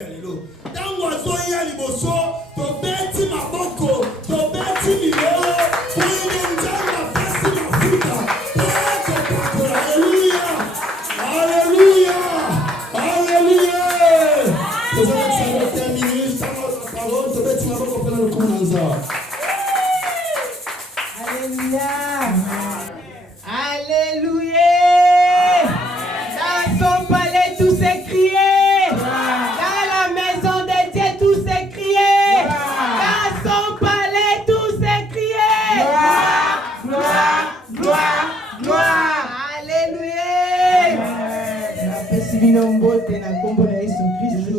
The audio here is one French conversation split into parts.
Tango azoya liboso to beti maboko to beti mileo to injanga fasi mafuta to pako. Alléluia, alléluia. Nous allons terminer la parole to beti maboko pela le kumanza. Alléluia, alléluia. Dans son palais tout s'est crié.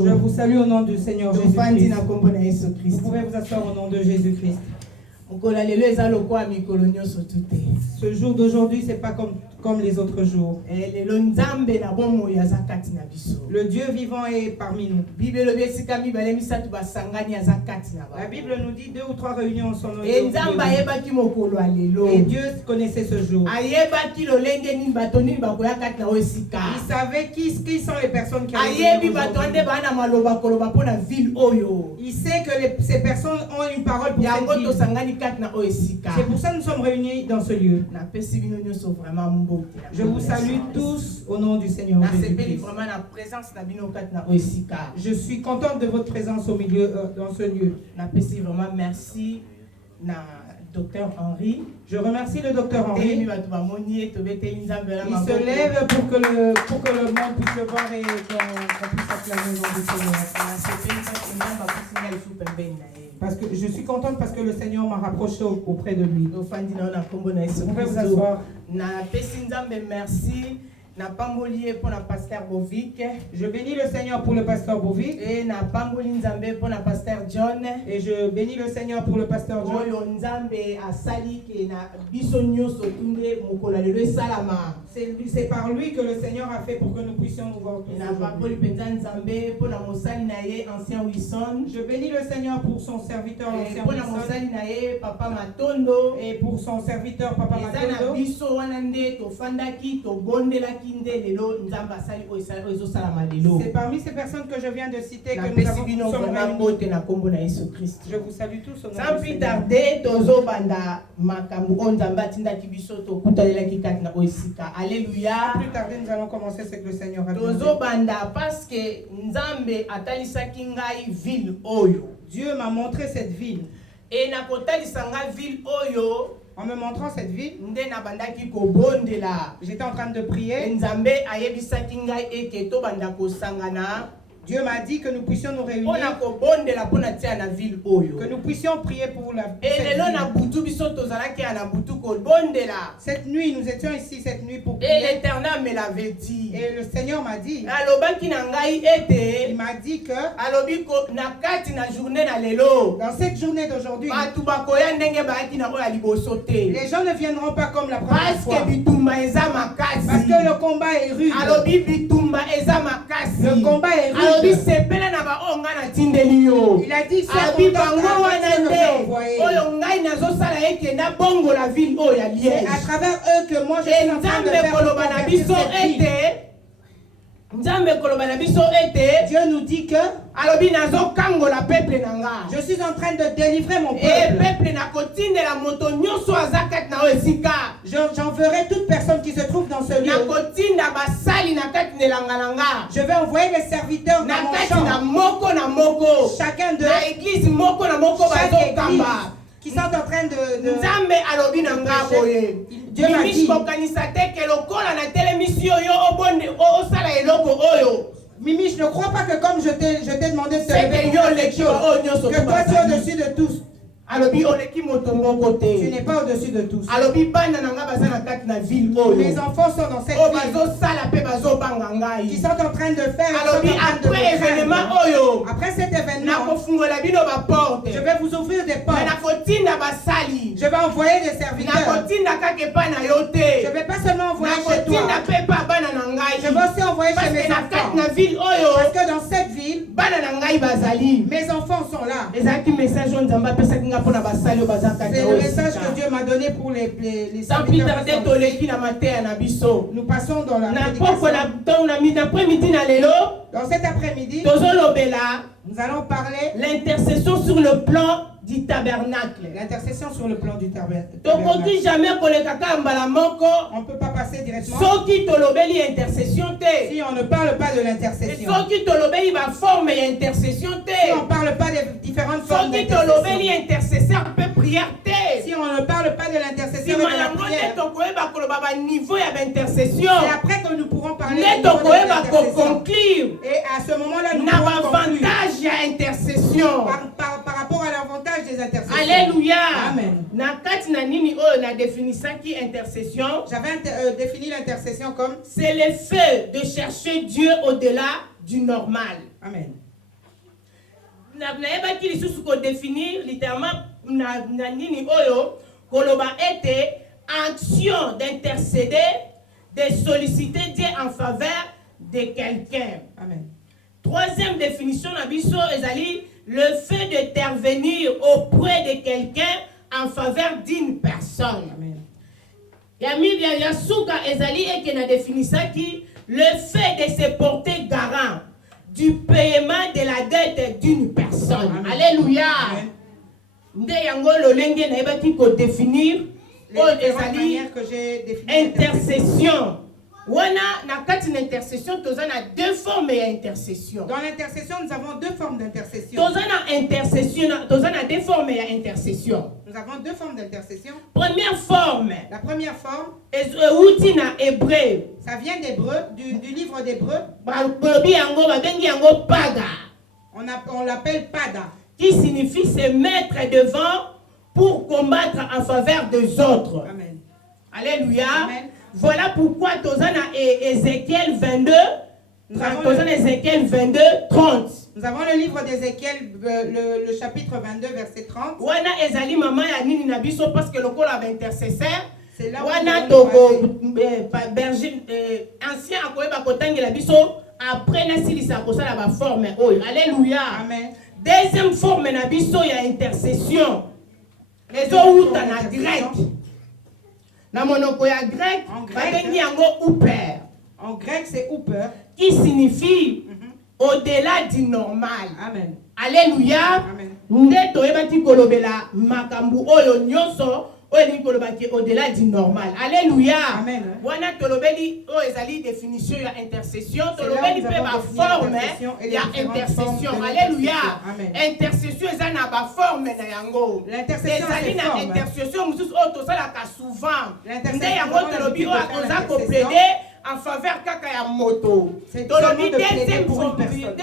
Je vous salue au nom du Seigneur Jésus-Christ. Vous pouvez vous asseoir au nom de Jésus-Christ. Ce jour d'aujourd'hui, ce n'est pas comme les autres jours. Le Dieu vivant est parmi nous. La Bible nous dit 2 ou 3 réunions sont nos jours. Et Dieu connaissait ce jour. Il savait qui sont les personnes qui allaient venir aujourd'hui. Il sait que ces personnes ont une parole pour cette ville. C'est pour ça que nous sommes réunis dans ce lieu. Je vous salue tous au nom du Seigneur Jésus-Christ. Je suis contente de votre présence au milieu dans ce lieu. Merci Docteur Henri. Je remercie le docteur Henri. Il se lève pour que le monde puisse le voir et qu'on puisse acclamer le nom du Seigneur. Parce que je suis contente parce que le Seigneur m'a rapproché auprès de lui. Vous pouvez vous asseoir. Merci. Pour la pasteur Bovic. Je bénis le Seigneur pour le pasteur Bovic. Et pour la pasteur John. Et je bénis le Seigneur pour le pasteur John. C'est par lui que le Seigneur a fait pour que nous puissions nous voir tous aujourd'hui. Je bénis le Seigneur pour son serviteur l'ancien Wilson. Et pour son serviteur Papa Matondo. C'est parmi ces personnes que je viens de citer que nous sommes réunis. Je vous salue tous au nom sans du plus Seigneur. tarder, alléluia. Sans plus tarder, nous allons commencer ce que le Seigneur a dit. Parce que Nzambe atalisaki ngai ville oyo. Dieu m'a montré cette ville. Et nakotalisanga ville oyo. En me montrant cette ville, j'étais en train de prier. Dieu m'a dit que nous puissions nous réunir, que nous puissions prier pour la cette nuit, nous étions ici cette nuit pour prier. Et l'Éternel me l'avait dit. Et le Seigneur m'a dit, il m'a dit que dans cette journée d'aujourd'hui, les gens ne viendront pas comme la première fois. Parce que le combat est rude. Le combat est rude. Il a dit c'est à travers eux que moi je suis en train de faire Dieu nous dit que je suis en train de délivrer mon peuple. J'en ferai toute personne qui se trouve dans ce lieu. Je vais envoyer les serviteurs dans mon champ. Chacun de chaque église qui sont en train de Dieu m'a dit, Mimi, je ne crois pas que comme je t'ai demandé de te lever, que toi tu es au-dessus de tous. Tu n'es pas au-dessus de tous. Les enfants sont dans cette ville qui sont en train de faire après cet événement, je vais vous ouvrir des portes. Je vais envoyer des serviteurs. Je ne vais pas seulement envoyer chez toi, je vais aussi envoyer chez mes enfants. Parce que dans cette ville, Mes enfants sont là. C'est le message que Dieu m'a donné pour les sans plus serviteurs. tarder, toleki na matin na biso. Nous passons dans la Na prédication. poko na après-midi na lelo, Dans cet après-midi, tozolobela nous allons parler l'intercession sur le plan du tabernacle. l'intercession sur le plan du tabernacle. Tokoki jamais koleka ka mbala moko, On ne peut pas passer directement soki tolobeli intercession te. si on ne parle pas de Et l'intercession. soki tolobeli ba forme ya intercession Si te. on ne parle pas des différentes formes Soki tolobeli d'intercession. intercesseur pe prière te. Si on ne parle pas de l'intercession et de Sima la yango nde prière, tokoyeba koloba ba niveau ya ba intercession. c'est après que nous pourrons parler Nde du niveau de tokoyeba l'intercession. koconclure Et à ce moment-là, nous na pourrons conclure avantage ya intercession. par rapport à l'avantage des intercessions. Alléluia. Amen. Na kati na nini oyo na définissaki intercession, J'avais défini l'intercession comme c'est le fait de chercher Dieu au-delà du normal. Amen. Nayebaki lisusu ko définir littéralement na nini oyo koloba ete action d'intercéder, de solliciter Dieu en faveur de quelqu'un. Amen. Troisième définition na biso ezali le fait d'intervenir auprès de quelqu'un en faveur d'une personne. Amen. Ya suka ezali eke na définissaki le fait de se porter garant du paiement de la dette d'une personne. Amen. Alléluia. Amen. Nde yango lolenge na yebaki ko définir Les oyo différentes ezali manières que j'ai définies. intercession. Wana na kati na intercession toza na deux formes ya intercession. Dans l'intercession, nous avons deux formes d'intercession. Toza na intercession, toza na deux formes ya intercession. Nous avons deux formes d'intercession. Première forme, La première forme, euti na hébreu. ça vient d'Hébreu, du livre d'Hébreu. Balobi yango babengi yango paga, On l'appelle Pada, qui signifie se mettre devant pour combattre en faveur des autres. Amen. Alléluia. Amen. Voilà pourquoi toza na Ézéchiel 22, Nous avons toza na Ézéchiel 22, 30. Nous avons le livre d'Ézéchiel, le chapitre 22, verset 30. Wana ezali mama ya nini na biso parce que lokola ba intercesseur. C'est là où Wana nous allons toko berger ancien akoyeba kotangela biso après na silisa kosala ba forme oyo. Alléluia. Amen. Deuxième forme na biso ya intercession. Ezo uta na grec. Na monoko ya grec, En grec, babengi yango uper, En grec, c'est Hooper. qui signifie au-delà du normal. Amen. Alléluia. Amen. Nde toyebaki kolobela makambu oyo nyonso oyo elingi kolobaki au-delà du normal. Alléluia. Amen. Wana tolobeli oyo ezali définition ya intercession, C'est là tolobeli où nous mpe avons défini baforme l'intercession et les ya différentes intercession. formes de Alléluia. l'intercession. Amen. Intercession eza na baforme na yango. L'intercession a ezali ses na formes. intercession mosusu oyo tosalaka souvent. L'intercession, Nde yango vraiment, tolobi le oyo but de faire toza l'intercession. koplaider en faveur kaka ya moto. C'est Tolobi seulement de plaider pour une personne.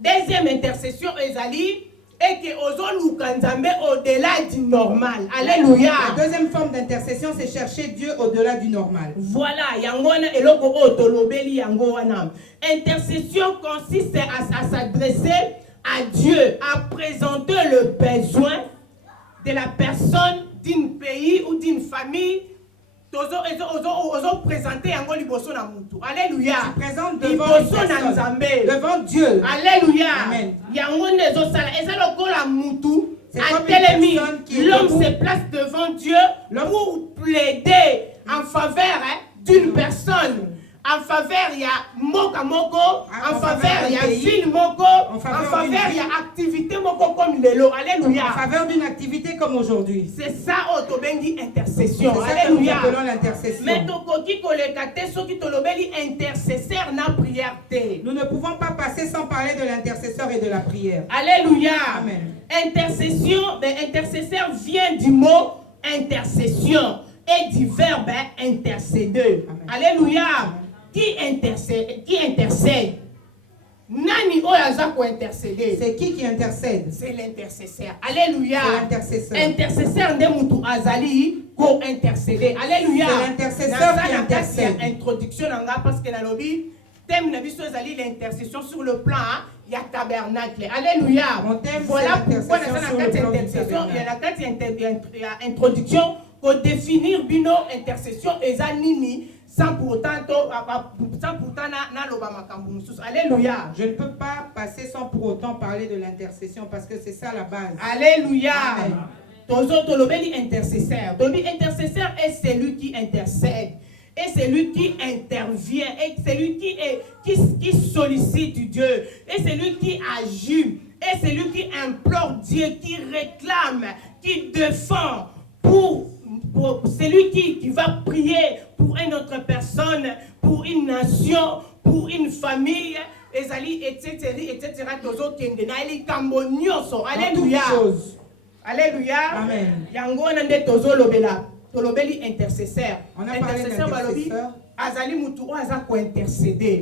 deuxième intercession ezali et que ozoluka nzambe au-delà du normal. Alléluia. La deuxième forme d'intercession, c'est chercher Dieu au-delà du normal. Voilà, yango wana eloko oyo tolobeli yango wana. Intercession consiste à s'adresser à Dieu, à présenter le besoin de la personne, d'un pays ou d'une famille. Ozo présenter yango liboso na mutu. Alléluia. Tu présentes devant Liboso une na personne, nzambe. devant Dieu. Alléluia. Amen. Yango ndezo sala eza lokola mutu. C'est comme une Atelemi. personne qui est L'homme debout. se place devant Dieu pour plaider en faveur d'une personne. En faveur, il y a moka moko. En faveur, il y a ville moko. En faveur, il y a activité moko comme lelo. Alléluia. En faveur d'une activité comme aujourd'hui. C'est ça, Otobengi intercession. C'est ça que nous Alléluia. appelons l'intercession. Mais tokoki kolekate soki tolobeli intercesseur na prière te. Nous ne pouvons pas passer sans parler de l'intercesseur et de la prière. Alléluia. Amen. Intercession, ben, intercesseur vient du mot intercession et du verbe intercéder. Amen. Alléluia. Qui intercède? Nani oyaza ko intercéder? C'est qui intercède? C'est l'intercesseur. Alléluia. C'est l'intercesseur. Intercesseur de mutu azali ko intercéder. Alléluia. C'est l'intercesseur qui intercède. Introduction nanga parce que na lobi thème na biso ezali l'intercession sur le plan il y a tabernacle. Alléluia. Mon thème, Voilà c'est pourquoi l'intercession dans sur le plan du intercession, il y a la tabernacle. carte introduction pour définir bino intercession eza nini. sans pourtant alléluia. Je ne peux pas passer sans pour autant parler de l'intercession parce que c'est ça la base. Alléluia. Amen. Intercesseur. Intercesseur est celui qui intercède. Et c'est lui qui intervient. Et c'est lui qui sollicite Dieu. Et c'est lui qui agit. Et c'est lui qui implore Dieu, qui réclame, qui défend c'est lui qui va prier pour une autre personne, pour une nation, pour une famille, etc. Alléluia. Alléluia. Amen. Intercesseur. On a parlé d'intercesseur.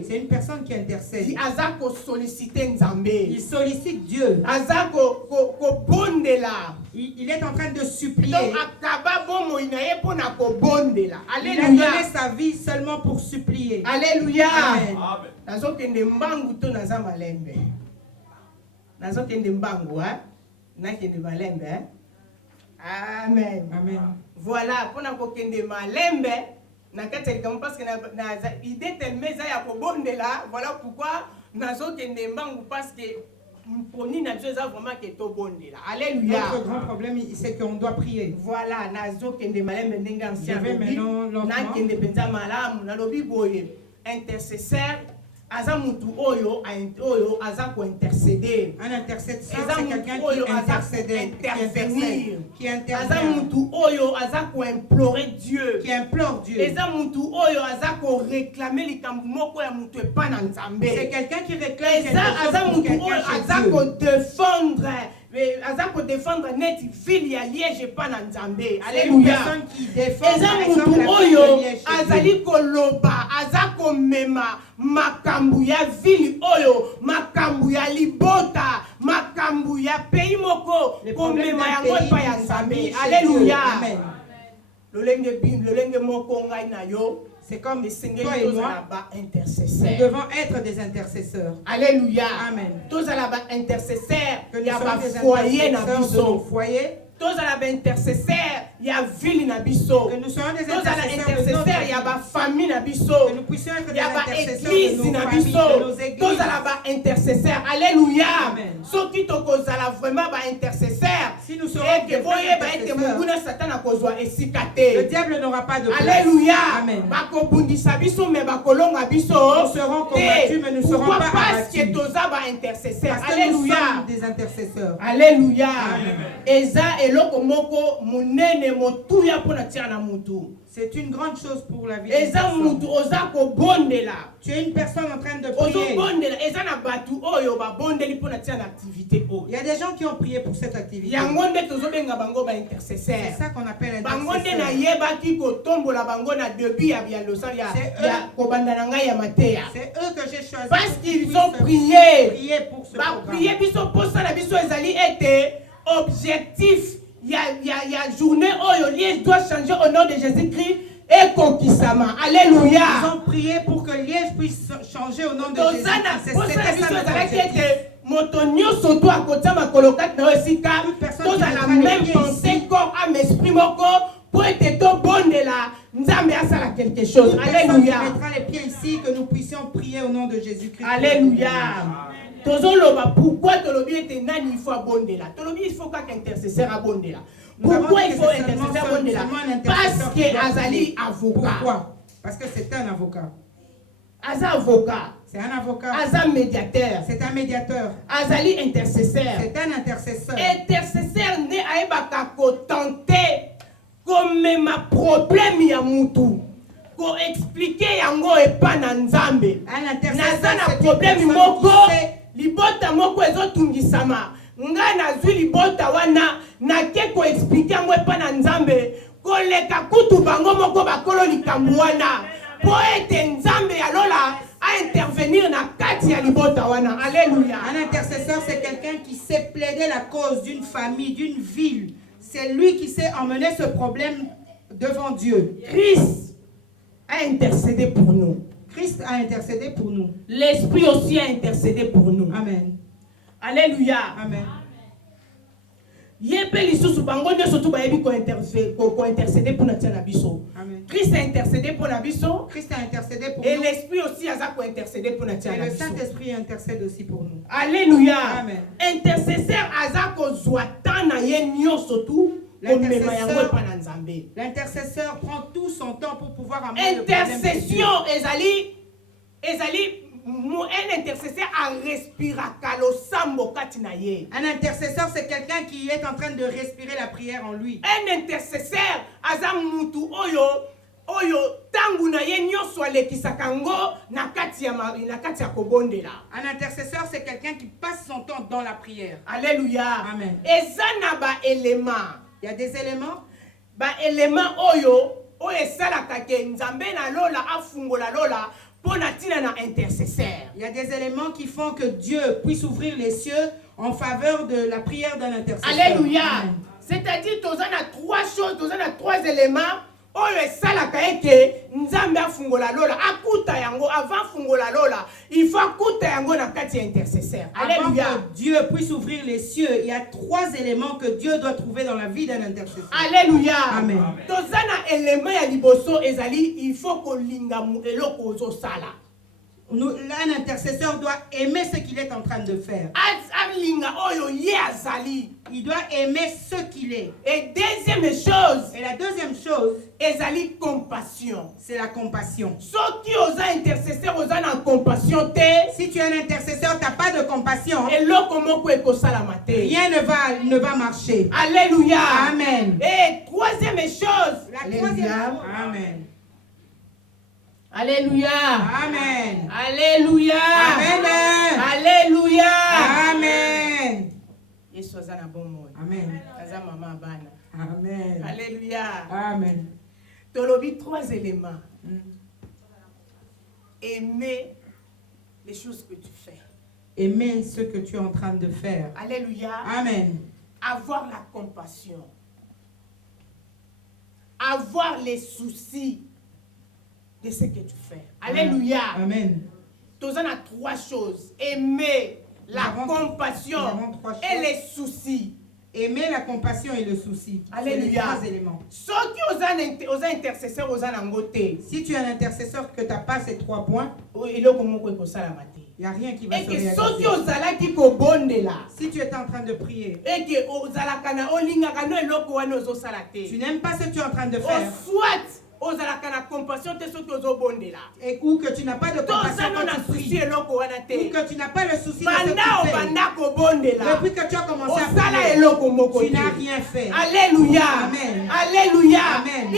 C'est une personne qui intercède. Il sollicite Dieu. Il est en train de supplier. Il a donné sa vie seulement pour supplier. Alléluia. Amen. Amen. Voilà, pour nous kende malembe, parce que l'idée tellement ya kobonde là, voilà pourquoi nazo kende mbangu parce que poni na Dieu vraiment que to bonde là. Alléluia. Notre grand problème c'est qu'on doit prier. Voilà, nazo kende malembe ndenga ancien. J'avais maintenant l'autre. Na kende penza malamu na lobi boye intercesseur. Azamutu oyo aza ko intercéder. Un intercesseur c'est quelqu'un qui intervient. Azamutu oyo aza ko implorer Dieu. Qui implore Dieu. Azamutu oyo aza ko réclamer likambo moko ya mutu epa na Nzambe. C'est quelqu'un qui réclame quelque chose pour quelqu'un oyo aza ko défendre net ville ya Liège epa na Nzambe. Alléluia. Personne qui défend Azamutu oyo azali koloba aza ko mema makambu ya ville oyo makambu ya libota makambu ya pays moko komema yango epa ya Nzambe. Alléluia. Lolenge moko ngai na yo. C'est comme toi et moi, nous devons être des intercesseurs. Alléluia. Amen. Tous à la intercesseur, Que il y a nous un sommes des foyer na intercesseurs de nos biso. foyers. Tous à la intercesseur, il y a ville na biso. Que nous soyons des Tous à la intercesseurs de intercesseur, il y a notre famille na biso. Que nous puissions être Il des y a intercesseurs église de na nos familles, biso. de nos églises. Tous à la intercesseur. Alléluia. Amen. Ceux qui tokozala vraiment ba intercesseur. Si nous serons Et que voyez ba ete munguna satana kozwa le esikate. diable n'aura pas de place. Alléluia. Amen. Bakobundisa biso mais bakolonga biso. Nous serons combattus mais nous ne serons Pourquoi pas parce abattus. que toza ba intercesseur. Parce que nous Alléluia. sommes des intercesseurs. Alléluia. Amen. Eza eloko moko munene motuya pona tia na mutu. C'est une grande chose pour la vie. Eza mutu oza ko bondela. Tu es une personne en train de Ozo prier. bondela eza na batu oyo ba bondeli pona tia na activité oyo. Il y a des gens qui ont prié pour cette activité. Yango nde tozo benga bango ba intercesseur. C'est ça qu'on appelle Bango nde na intercesseur. yebaki ko tombola bango na début ya losali ya kobanda na ngai ya mateya. C'est eux que j'ai choisi. Parce qu'ils ont prié. Prier pour ce Ba programme. prier biso posa na biso ezali ete objectif ya journée oyo Liège doit changer au nom de Jésus-Christ et kokisama. Alléluia. Ils ont prié pour que Liège puisse changer au nom de Jésus. C'était ça notre notre objectif. moto nyonso to akota makolokat na esika personne to qui la mettra les même pieds pensée ici. corps âme esprit moko pour être to bondela nzambe asala quelque chose. Toute personne qui Alléluia. mettra les pieds ici, que nous puissions prier au nom de Jésus-Christ. Alléluia. Tozoloba pourquoi tolobi ete nani il faut abondela. Tolobi il faut qu'intercesseur abondela. Pourquoi il faut intercesseur abondela? Parce que azali avocat. Pourquoi? Parce que c'est un avocat. Aza avocat. C'est un avocat. Aza médiateur. C'est un médiateur. Azali intercesseur. C'est un intercesseur. Intercesseur ne aebaka ko tenter comme ma problème ya mutu. Ko expliquer yango epa na Nzambe. Un intercesseur, Naza na c'est une problème personne moko qui sait. libota moko ezotungisama. Nga nazwi libota wana nake ko expliquer yango epa na Nzambe. Koleka kutu bango moko bakolo likambo wana. Po ete Nzambe alola à intervenir na kati ya libota wana. Alléluia. Un intercesseur, c'est quelqu'un qui sait plaider la cause d'une famille, d'une ville. C'est lui qui sait emmener ce problème devant Dieu. Christ a intercédé pour nous. Christ a intercédé pour nous. L'Esprit aussi a intercédé pour nous. Amen. Alléluia. Amen. Amen. Christ a intercédé pour Nabiso. Christ a intercédé pour Et nous. l'Esprit aussi a intercédé pour Nabiso. Et le Saint-Esprit intercède aussi pour nous. Alléluia. Amen. Intercesseur Azako Zwatana Yenyo Sotu. L'intercesseur prend tout son temps pour pouvoir amener le problème. Intercession, un intercesseur a respiré un intercesseur, c'est quelqu'un qui est en train de respirer la prière en lui. Un intercesseur, azamutu oyo tangu na ye nyonso alekisakango na kati ya kobondela. Un intercesseur, c'est quelqu'un qui passe son temps dans la prière. Alléluia. Amen. Ezana ba élément. Il y a des éléments. Ba élément oyo esalaka ke nzambe na lola afungola lola pona tina na intercesseur. Il y a des éléments qui font que Dieu puisse ouvrir les cieux en faveur de la prière d'un intercesseur. Alléluia. Amen. C'est-à-dire que nous avons trois choses, nous avons trois éléments. Oyo esalaka eke nzambe afungola lola akuta yango avant fungola lola il faut akuta yango na kati ya intercesseur. Alléluia. Avant que Dieu puisse ouvrir les cieux, il y a trois éléments que Dieu doit trouver dans la vie d'un intercesseur. Alléluia. Amen. Tozana élément ya liboso ezali il faut ko linga mu eloko ozo sala. Un intercesseur doit aimer ce qu'il est en train de faire. Il doit aimer ce qu'il est. Et deuxième chose, et la deuxième chose, compassion. C'est la compassion. Si tu es un intercesseur, tu n'as pas de compassion, rien ne va marcher. Alléluia. Amen. Et troisième chose, Amen. Alléluia. Amen. Alléluia. Amen. Alléluia. Amen. Amen. Amen. Alléluia. Amen. Tolobi trois éléments. Aimer les choses que tu fais. Aimer ce que tu es en train de faire. Alléluia. Amen. Avoir la compassion. Avoir les soucis de ce que tu fais. Alléluia. Amen. Tu as trois choses. Aimer, la compassion et les soucis. Aimer la compassion et le souci. Alléluia. Les trois éléments. Si tu es un intercesseur que tu n'as pas ces trois points, il n'y a rien qui va se réaliser. Si tu es en train de prier, tu n'aimes pas ce que tu es en train de faire, et ou que tu n'as pas de compassion quand tu pries, ou que tu n'as pas le souci de ce que tu fais. Depuis que tu as commencé à prier, tu n'as rien fait. Alléluia. Amen. Alléluia. Amen.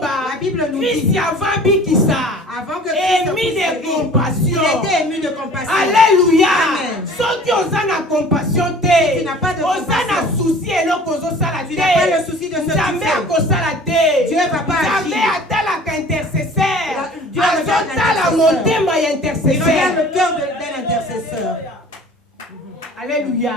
La Bible nous dit, avant que Christ compassion. Il était ému de compassion. Alléluia. Amen. Ceux qui ont la compassion, tu n'as pas de compassion. Tu n'as pas le souci de ce que tu fais. Dieu ne va pas agir. Dieu regarde le cœur d'un intercesseur. Alléluia.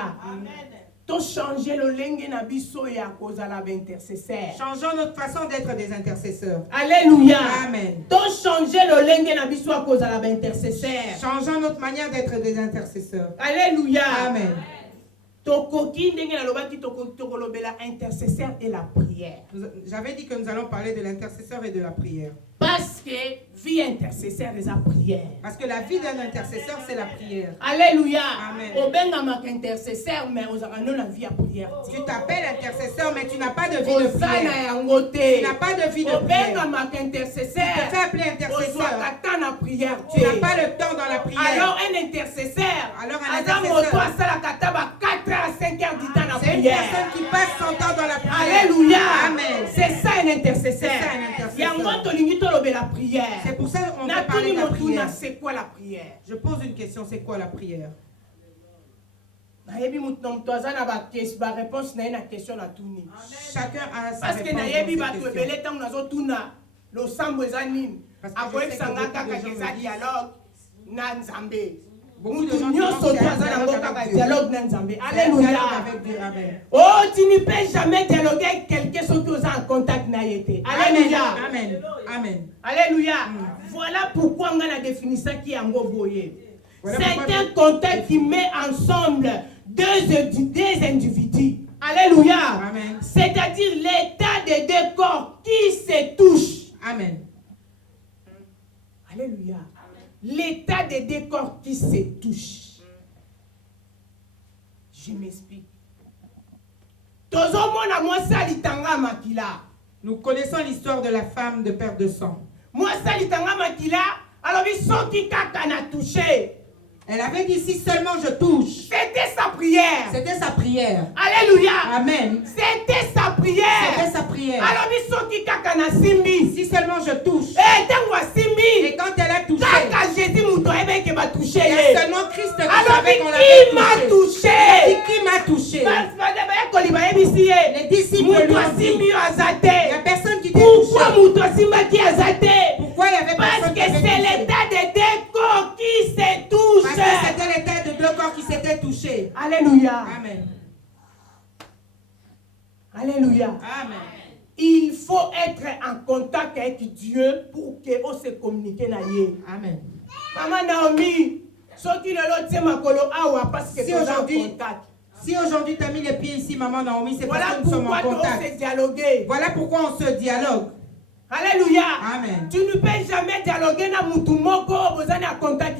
Changer le lingue na biso ya kozala ba intercesseur. Changeons notre façon d'être des intercesseurs. Alléluia. Amen. Changer le lingue na biso ya kozala ba intercesseur. Changeons notre manière d'être des intercesseurs. Alléluia. Amen. Intercesseur et la prière. J'avais dit que nous allons parler de l'intercesseur et de la prière. Parce que vie intercesseur et la prière. Parce que la vie d'un intercesseur, c'est la prière. Alléluia. Amen. Intercesseur, mais la vie à prière. Tu t'appelles intercesseur, mais tu n'as pas de vie de prière. Tu n'as pas de vie de prière. Tu te fais appeler intercesseur. Tu n'as pas le temps dans la prière. Alors un intercesseur. C'est une personne qui passe son temps dans la prière. Alléluia. Amen. C'est ça un intercesseur. La prière. C'est pour ça qu'on peut parler de la prière. C'est quoi la prière? Je pose une question, c'est quoi la prière? Chacun a sa réponse. Parce que beaucoup de gens Alléluia. Oh, tu ne peux jamais dialoguer avec quelqu'un sans que tu en contact. Alléluia. Amen. Amen. Alléluia. Voilà pourquoi on a la définition qui est en Goboye. C'est un contact qui met ensemble deux individus. Alléluia. Amen. C'est-à-dire l'état des deux corps qui se touchent. Amen. Alléluia. L'état des deux corps qui se touchent. Je m'explique. Nous connaissons l'histoire de la femme de perte de sang. Elle avait dit si seulement je touche. C'était sa prière. C'était sa prière. Alléluia. Amen. C'était sa prière. C'était sa prière. Si seulement je touche. Et quand elle a touché, il y a seulement Christ qui savait qu'on l'avait touché. Qui m'a touché? Les disciples lui ont dit, il n'y a personne qui t'a touché. Pourquoi il y avait personne Parce qui que t'avait c'est touché? l'état des deux corps qui se touchent. Parce que c'était l'état de deux corps qui s'étaient touchés. Alléluia. Amen. Alléluia. Amen. Il faut être en contact avec Dieu pour qu'on se communique. Amen. Maman Naomi, si aujourd'hui tu as mis les pieds ici, maman Naomi, c'est parce voilà que nous sommes en pourquoi contact. on se dialoguer. Voilà pourquoi on se dialogue. Alléluia. Amen. Tu ne peux jamais dialoguer avec Mutumoko, vous en avez contact.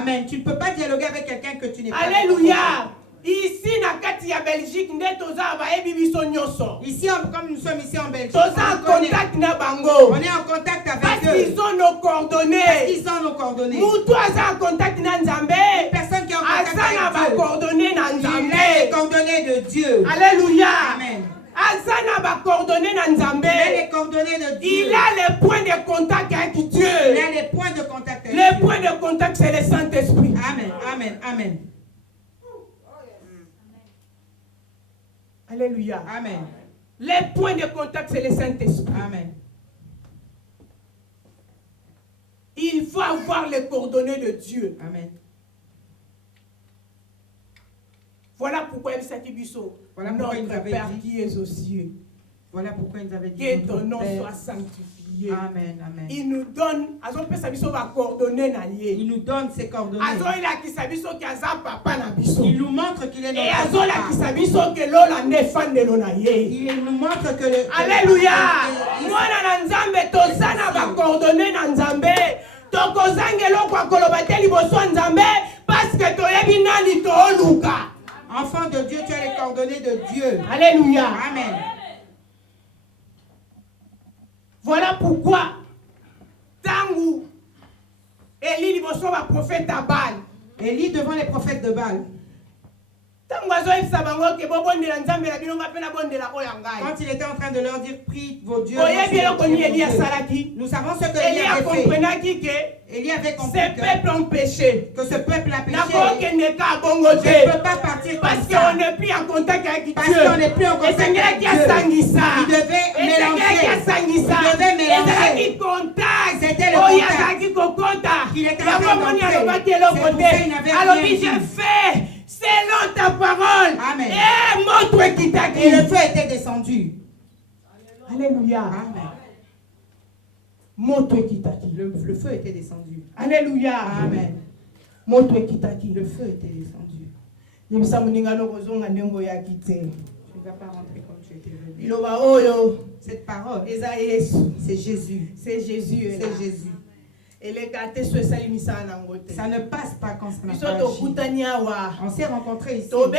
Amen. Tu ne peux pas dialoguer avec quelqu'un que tu n'es pas. Alléluia. Ici, na kati ya Belgique, ici, comme nous sommes ici en Belgique, on est en contact avec parce eux. qu'ils ont nos coordonnées. Parce qu'ils ont nos coordonnées. Une personne qui est en contact avec Dieu, il a les coordonnées de Dieu. Alléluia. Amen. Il a les coordonnées de Dieu. Il a les points de contact avec Dieu. Il a les points de contact avec Dieu. Les points de contact, c'est le Saint-Esprit. Amen. Amen. Amen. Alléluia. Amen. Les points de contact, c'est le Saint-Esprit. Amen. Il faut avoir les coordonnées de Dieu. Amen. Voilà pourquoi il s'agit voilà pourquoi notre Père qui est aux cieux. Voilà pourquoi il nous avait dit que ton nom soit sanctifié. Amen, amen. Il nous donne, il nous donne ses coordonnées. Il nous montre qu'il est notre papa. Il nous montre que le Alléluia. Enfant de Dieu, tu as les coordonnées de Dieu. Alléluia. Amen. Voilà pourquoi, Tangu, Élie prophète à Baal. Élie devant les prophètes de Baal. Quand il était en train de leur dire, prie vos dieux. Nous savons ce que Élie avait fait. Élie avait compris ce peuple ont péché. Que ce peuple a péché. Je ne peux pas partir parce qu'on n'est plus en contact avec Dieu. Parce qu'on n'est plus en contact avec Dieu. Il devait mélanger. C'était le contact. Il était en train d'entrer. Alors j'ai fait selon ta parole. Amen. Et le feu était descendu. Alléluia. Amen. Le feu était descendu. Alléluia. Amen. Le feu était descendu. Tu ne vas pas rentrer comme tu étais venu. Cette parole, c'est Jésus. C'est Jésus. C'est Jésus. Ça ne passe pas quand ça n'a pas agi. On s'est rencontrés ici. On a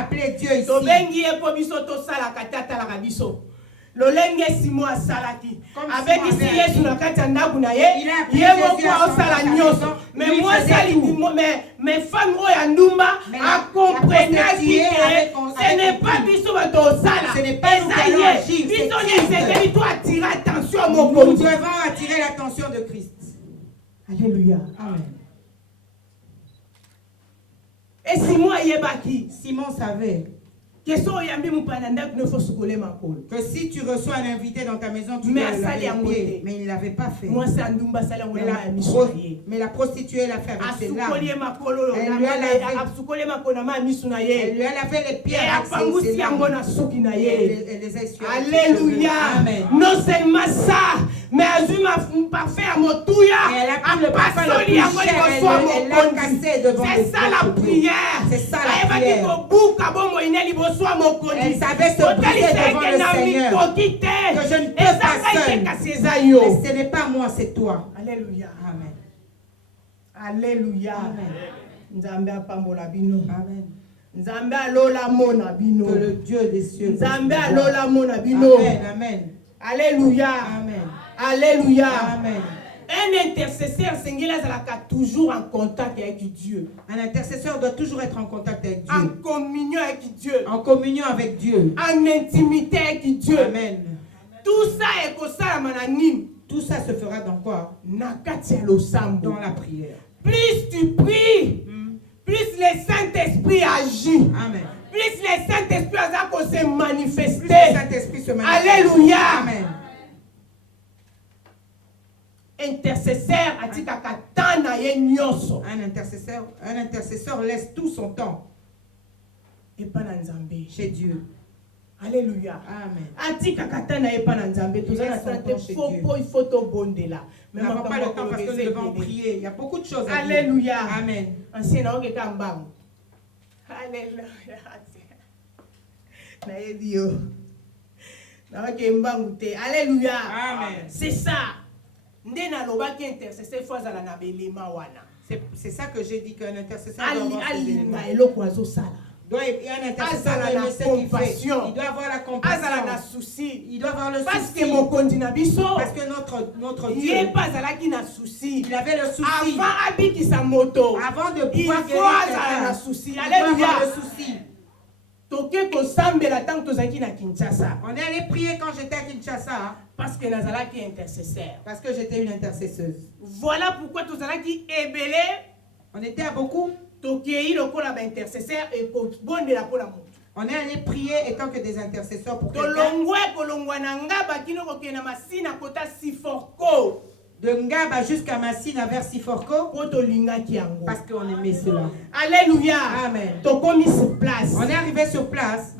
appelé Dieu ici. Avec ici Yesu na kati ya ndaku na ye moko osala nyonso mais moi sali mais femme oya ndumba a comprenait que ce n'est pas biso bato osala ce n'est pas nous allons agir biso ni sekeli to attirer attention nous moko devons attirer l'attention de Christ. Alléluia. Amen. Et Simon savait que si tu reçois un invité dans ta maison, tu dois le laver les pieds. Mais il ne l'avait pas fait. Mais la prostituée l'a fait avec ses larmes. Elle lui a lavé les pieds avec ses larmes. Elle les a essuyés. Alléluia. Amen. Non seulement ça, mais elle a parfait à mon touya. Elle a pris le parfum le plus cher. Elle l'a cassé devant le c'est ça la prière. C'est ça la prière. Elle savait se briser devant le Seigneur. Que je ne peux pas seul. Mais ce n'est pas moi, c'est toi. Alléluia. Amen. Alléluia. Nzambe apambola bino. Amen. Nzambe alola mona bino. Que le Dieu des cieux. Nzambe alola mona bino. Amen. Amen. Alléluia. Amen. Alléluia. Amen. Un intercesseur, c'est toujours en contact avec Dieu. Un intercesseur doit toujours être en contact avec Dieu. En communion avec Dieu. En communion avec Dieu. En intimité avec Dieu. Amen. Tout ça est comme ça, mananime. Tout ça se fera dans quoi? Dans la prière. Plus tu pries, plus le Saint-Esprit agit. Amen. Plus le Saint-Esprit va se manifester. Plus le Saint-Esprit se manifeste. Alléluia. Amen. Intercesseur un intercesseur laisse tout son temps chez Dieu. Alléluia. Amen. Il faut te bonder là. Nous n'avons pas le temps parce que nous devons prier. Il y a beaucoup de choses à dire. Alléluia. Amen. Alléluia. Amen. C'est ça. C'est ça que j'ai dit qu'un intercesseur doit avoir ce qu'il fait. Il doit avoir la compassion. Il doit avoir le souci. Parce que notre Dieu, il avait le souci. Avant de pouvoir guérir quelqu'un, il doit avoir le souci. On est allé prier quand j'étais à Kinshasa. Parce que Nazalaki intercesseur. Parce que j'étais une intercesseuse. Voilà pourquoi tous Nazalaki ébélé. On était à beaucoup. On est allé prier étant que des intercesseurs pour quelqu'un. De Ngaba jusqu'à Massina vers Siforko. Parce qu'on aimait cela. Alléluia. Amen. On est arrivé sur place.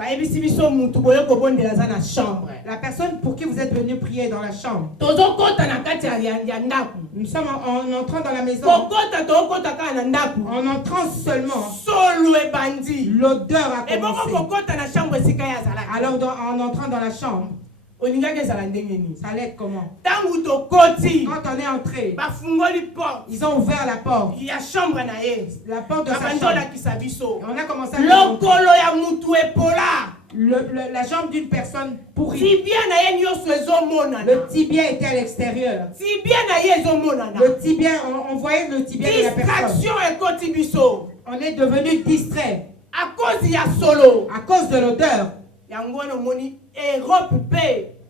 La personne pour qui vous êtes venu prier dans la chambre. Nous sommes en entrant dans la maison. En entrant seulement. L'odeur a commencé. Alors en entrant dans la chambre. Ça allait être comment? Quand on est entré, ils ont ouvert la porte. La porte de sa chambre. On a commencé à la jambe d'une personne pourrie. Le tibia était à l'extérieur. Le tibia, on voyait le tibia de la personne. On est devenu distrait. À cause de l'odeur.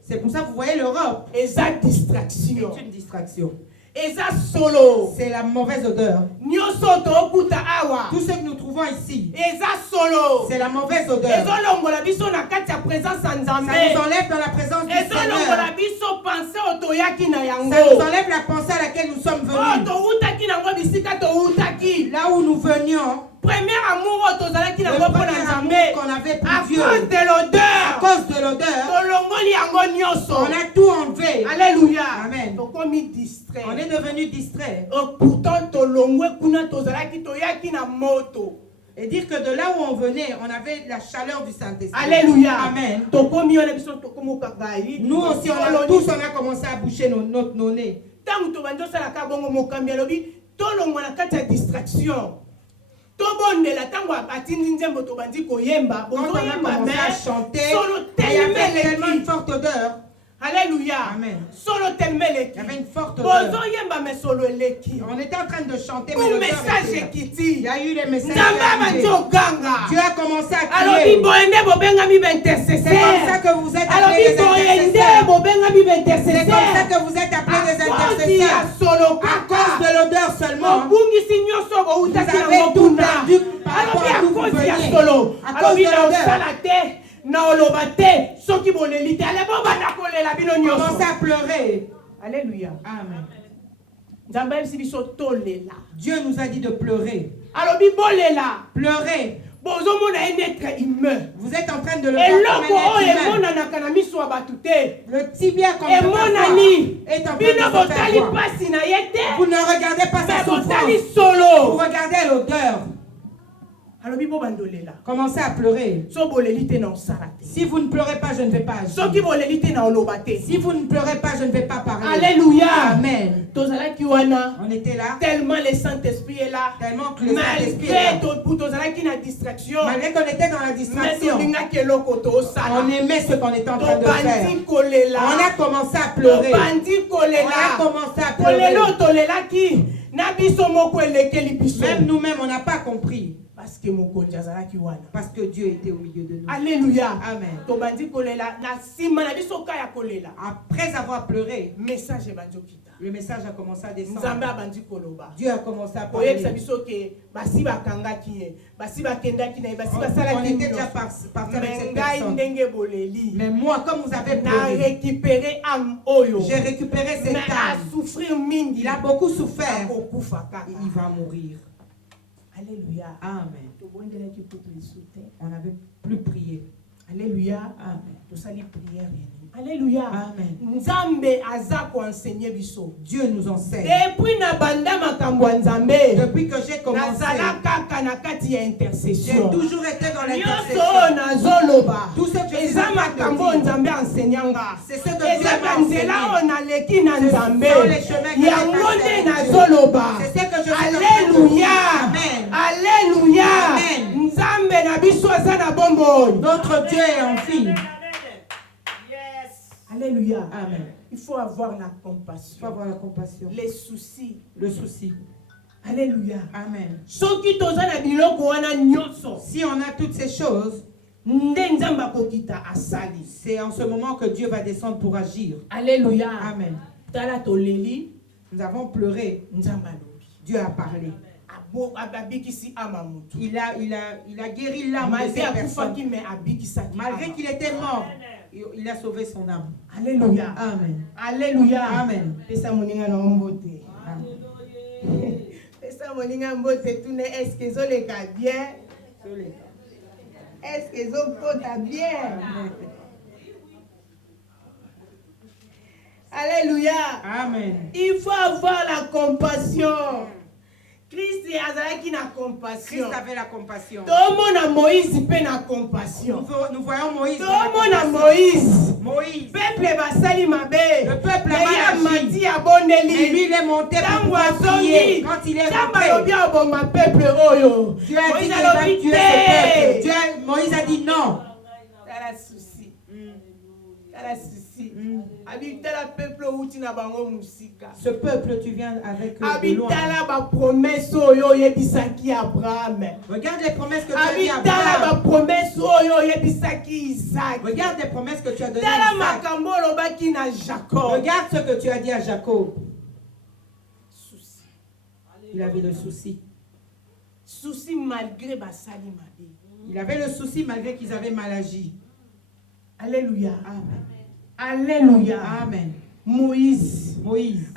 C'est pour ça que vous voyez l'Europe. C'est une distraction. C'est la mauvaise odeur. Tout ce que nous trouvons ici, c'est la mauvaise odeur. Ça nous enlève dans la présence du Seigneur. Ça nous enlève la pensée à laquelle nous sommes venus. Là où nous venions. Premier amour qu'on avait pour Dieu. À cause de l'odeur. On a tout enlevé. Alléluia. Amen. On est devenu distrait. Pourtant, et dire que de là où on venait, on avait la chaleur du Saint-Esprit. Alléluia. Amen. Nous aussi, on a commencé à boucher nos nez. Distraction. Quand on a commencé à chanter, il y avait tellement une forte odeur. Alléluia. Amen. Il y avait une forte odeur. On était en train de chanter, mais l'odeur était... Il y a eu des messages. Dieu a commencé à crier. C'est comme ça que vous êtes appelés des intercesseurs. C'est comme ça que vous êtes appelés des intercesseurs. À cause de l'odeur seulement, vous avez tout perdu par rapport à d'où vous veniez. À cause de l'odeur. Commencez à pleurer. Alléluia. Amen. Dieu nous a dit de pleurer. Pleurer. Vous êtes en train de le voir comme un être humain. Le tibia comme est en train de se faire voir. Vous ne regardez pas sa souffrance. Vous regardez l'odeur. Commencez à pleurer. Si vous ne pleurez pas, je ne vais pas agir. Si vous ne pleurez pas, je ne vais pas parler. Alléluia. Amen. On était là. Tellement le Saint-Esprit est là. Tellement que le Saint-Esprit est là. Malgré qu'on était dans la distraction, on aimait ce qu'on était en train de faire. On a commencé à pleurer. On a commencé à pleurer. Même nous-mêmes, on n'a pas compris. Parce que Dieu était au milieu de nous. Alléluia. Amen. Après avoir pleuré, le message a commencé à descendre. Dieu a commencé à parler. On était déjà parti avec cette personne. Mais moi, comme vous avez pleuré, j'ai récupéré cette âme. Il a beaucoup souffert. Et il va mourir. Alléluia. Amen. On n'avait plus prié. Alléluia. Amen. Alléluia. Amen. Dieu nous enseigne. Depuis que j'ai commencé, j'ai toujours été dans l'intercession. Tout ce que je dis, c'est ce que Dieu m'a enseigné. Ce sont les chemins que c'est ce que je dis. Alléluia. Amen. Alléluia. Amen. Notre Dieu est en vie. Alléluia. Amen. Il faut avoir la compassion. Il faut avoir la compassion. Les soucis. Le souci. Alléluia. Amen. Si on a toutes ces choses, c'est en ce moment que Dieu va descendre pour agir. Alléluia. Amen. Nous avons pleuré. Dieu a parlé. Il a guéri l'âme de cette personne. Malgré qu'il était mort, il a sauvé son âme. Alléluia. Amen. Alléluia. Amen. Est-ce qu'ils ont les gars bien? Est-ce qu'ils ont pas bien? Alléluia. Amen. Il faut avoir la compassion. Christ avait la compassion. Tout le monde a Moïse peut la compassion. Nous voyons Moïse. Tout le monde a Moïse. Moïse. Peuple va salir ma belle. Le peuple a mal agi. Et lui il est monté pour pouvoir prier. Quand il est rentré, Dieu a dit qu'il va tuer ce peuple. Moïse a dit non. Ce peuple, tu viens avec de loin. Regarde les promesses que tu as dit à Abraham. Regarde les promesses que tu as données à Isaac. Regarde ce que tu as dit à Jacob. Il avait le souci. Il avait le souci malgré qu'ils avaient mal agi. Alléluia. Amen. Alléluia. Amen. Moïse. Moïse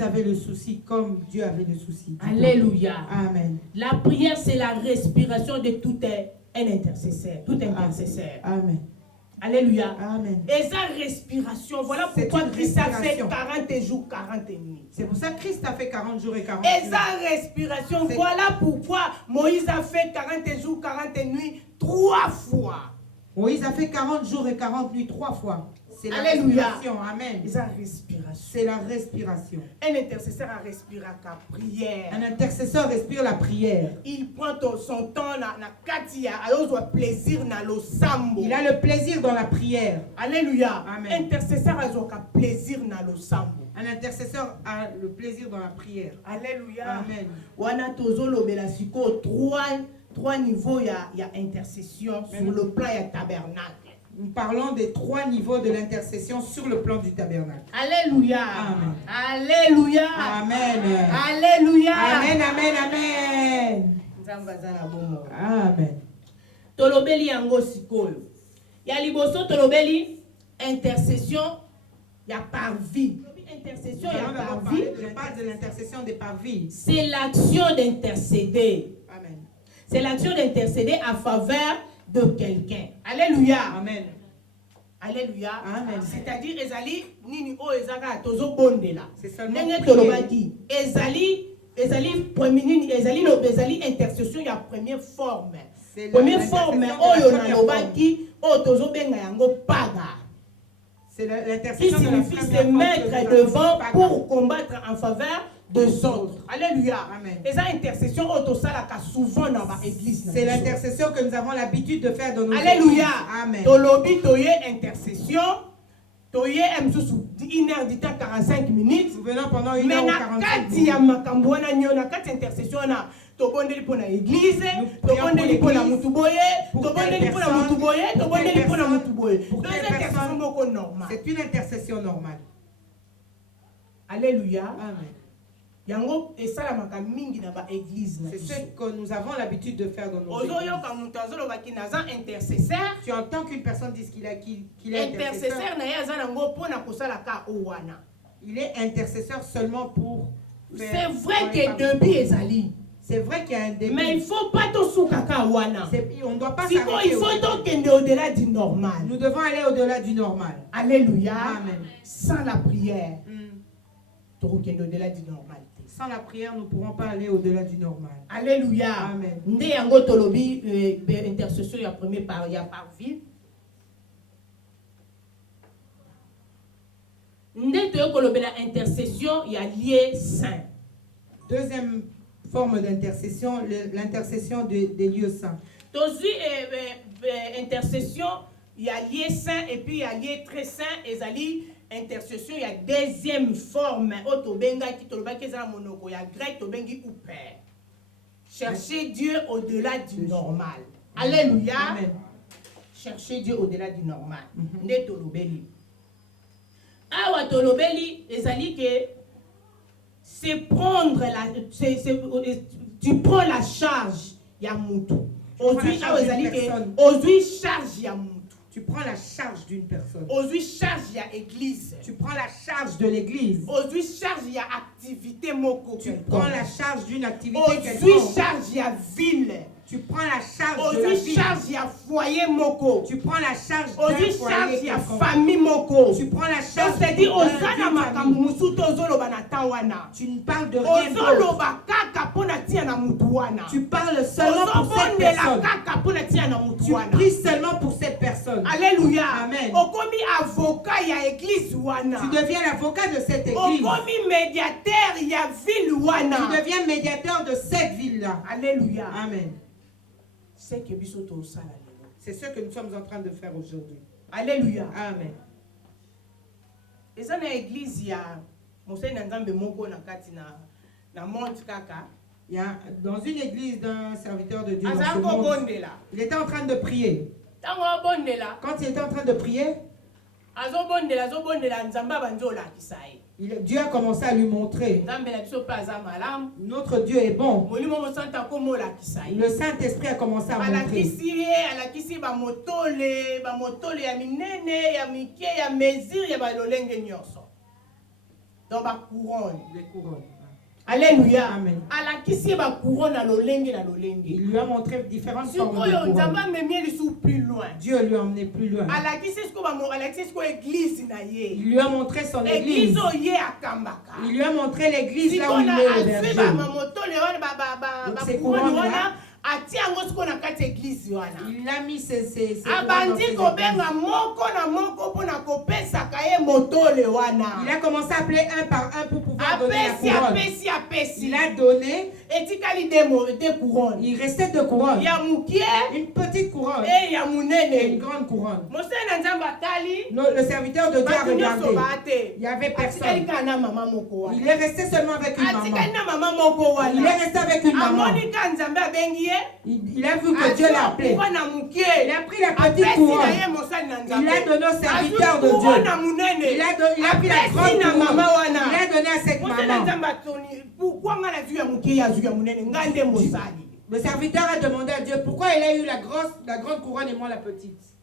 avait le souci comme Dieu avait le souci. Alléluia. Amen. La prière, c'est la respiration de tout un intercesseur. Tout intercesseur. Amen. Alléluia. Amen. Et sa respiration, voilà pourquoi Christ a fait 40 jours, 40 nuits. C'est pour ça que Christ a fait 40 jours et 40 nuits. Et sa respiration, voilà pourquoi Moïse a fait 40 jours, 40 nuits, 3 fois. Moïse a fait 40 jours et 40 nuits 3 fois. C'est la respiration. Amen. C'est la respiration. Un intercesseur a respiré la prière. Un intercesseur respire la prière. Il prend son temps na katia, alors il plaisir na lo sambo. Il a le plaisir dans la prière. Alléluia. Amen. Intercesseur a plaisir na lo sambo. Un intercesseur a le plaisir dans la prière. Alléluia. Amen. Wana tozo lobela siko 3 niveaux y a intercession sur le plan ya tabernacle. Nous parlons des 3 niveaux de l'intercession sur le plan du tabernacle. Alléluia. Amen. Alléluia. Amen. Alléluia. Amen, amen, amen. Amen. Tolobeli yango sikoyo. Ya liboso tolobeli intercession ya par vie. Intercession ya par vie. Je parle de l'intercession de par vie. C'est l'action d'intercéder. Amen. C'est l'action d'intercéder à faveur de quelqu'un. Alléluia. Amen. Alléluia. Amen. C'est-à-dire ezali nini o ezaka tozo bondela. C'est seulement tolobaki ezali ezali intercession ya première forme. Première forme oyo nalobaki oyo tozobenga yango paga. C'est qui signifie se mettre devant pour combattre en faveur des autres. Alléluia. Et ça, intercession, souvent dans l'église. C'est l'intercession que nous avons l'habitude de faire dans nos Alléluia. églises. Amen. Tolobi, toye intercession. Toye msusu 1h du temps 45 minutes. Nous venons pendant 1 heure ou 45 minutes. Mais na kati intercession na tobondeli pour l'église, tobondeli pour la mutuboye, tobondeli pour la mutuboye, tobondeli pour la mutuboye. C'est une intercession normale. Alléluia. Amen. C'est ce que nous avons l'habitude de faire dans nos églises. Tu entends qu'une personne dise qu'il est intercesseur. Il est intercesseur seulement pour faire. C'est vrai que début ezali. C'est vrai qu'il y a un début. Mais il ne faut pas tout soukaka wana. On ne doit pas s'arrêter. Il faut donc au-delà du normal. Nous devons aller au-delà du normal. Alléluia. Amen. Sans la prière, au-delà du normal. Sans la prière, nous ne pourrons pas aller au-delà du normal. Alléluia. Amen. Nde yango tolobi intercession ya premier par ville. Nde to kolobela intercession ya lié saint. Deuxième forme d'intercession, l'intercession des lieux saints. Tozui intercession il y a lié saint et puis il y a lié très saint ezali. Intercession, il y a deuxième forme. Chercher Dieu au-delà du normal. Alléluia. Amen. Chercher Dieu au-delà du normal. Ne tolobeli. Awa tolobeli, ezali que c'est prendre tu prends la charge ya mutu. Aujourd'hui, charge ya mutu. Tu prends la charge d'une personne. Aujourd'hui, charge il y a église. Tu prends la charge de l'église. Aujourd'hui, charge il y a activité moko. Tu prends la charge d'une activité. Aujourd'hui, charge il y a ville. Tu prends la charge de la aujourd'hui, ville. charge il y a foyer moko. Tu prends la charge d'un aujourd'hui, foyer. Charge il y a famille moko. Tu prends la charge. C'est-à-dire osana makambu musuto zolo banata wana. Tu ne parles de rien d'autre. Bakaka pona tia na mutu wana. Tu parles seulement pour cette personne. Tu pries seulement pour cette personne. Alléluia. Amen. Okomi avocat ya église wana. Tu deviens l'avocat de cette église. Okomi médiateur ya ville wana. Tu deviens médiateur de cette ville-là. Alléluia. Amen. C'est ce que nous sommes en train de faire aujourd'hui. Alléluia. Amen. Et ça, dans l'église, il y a dans une église d'un serviteur de Dieu, il était en train de prier. Quand il était en train de prier, Dieu a commencé à lui montrer. Notre Dieu est bon. Le Saint-Esprit a commencé à montrer. Les couronnes. Alléluia. Amen. Il lui a montré différentes formes de couronnes. Dieu lui a emmené plus loin. Il lui a montré son église. Il lui a montré l'église là où il est hébergé. Donc ces couronnes là, il a mis ses il a commencé à appeler un par un pour pouvoir donner la couronne. Il a donné. Il restait deux couronnes. Une petite couronne et une grande couronne. Le serviteur de Dieu a regardé. Il n'y avait personne. Il est resté seulement avec une maman. Il est resté avec une maman. Il a vu que Dieu l'a appelé. Il a pris la petite couronne. Il l'a donné au serviteur de Dieu. Il a pris la grande couronne. Il l'a donné à cette maman. Le serviteur a demandé à Dieu pourquoi il a eu la grande couronne et moi la petite.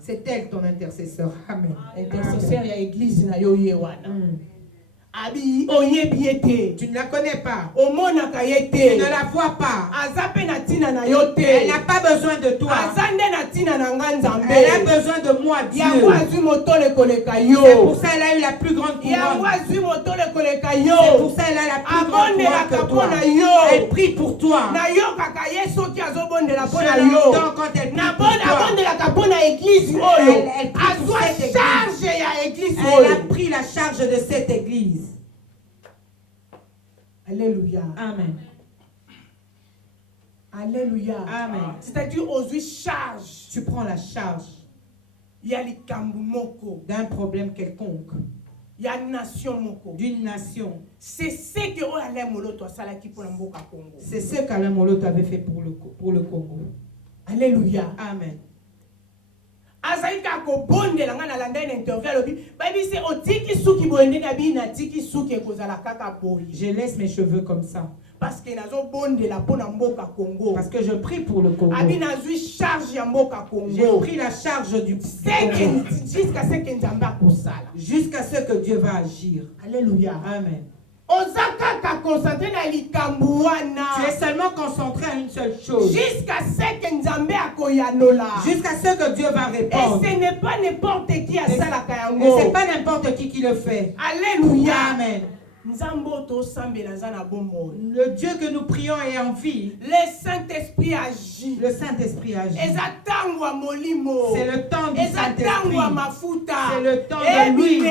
C'est elle ton intercesseur. Amen. Intercesseur, il y a l'église. Tu ne la connais pas. Tu ne la vois pas. Elle n'a pas besoin de toi. Elle a besoin de moi, Dieu. C'est pour ça qu'elle a eu la plus grande couronne. C'est pour ça qu'elle a la plus grande couronne que toi. Elle prie pour toi. Elle entend quand elle prie pour toi. Elle a pris la charge de cette église. Alléluia. Amen. Alléluia. Amen. C'est-à-dire, aujourd'hui, charge. Tu prends la charge d'un problème quelconque, d'une nation. C'est ce que Alain Moloto Congo. C'est ce qu'Alain Moloto avait fait pour le Congo. Alléluia. Amen. Je laisse mes cheveux comme ça. Parce que je prie pour le Congo. J'ai pris la charge du Congo. Jusqu'à ce que Dieu va agir. Alléluia. Amen. Tu es seulement concentré à une seule chose. Jusqu'à ce que Dieu va répondre. Et ce n'est pas n'importe qui à ça la kayango. Et c'est pas n'importe qui le fait. Alléluia. Amen. Le Dieu que nous prions est en vie. Le Saint-Esprit agit. Le Saint-Esprit agit. C'est le temps du Saint-Esprit. C'est le temps de l'huile.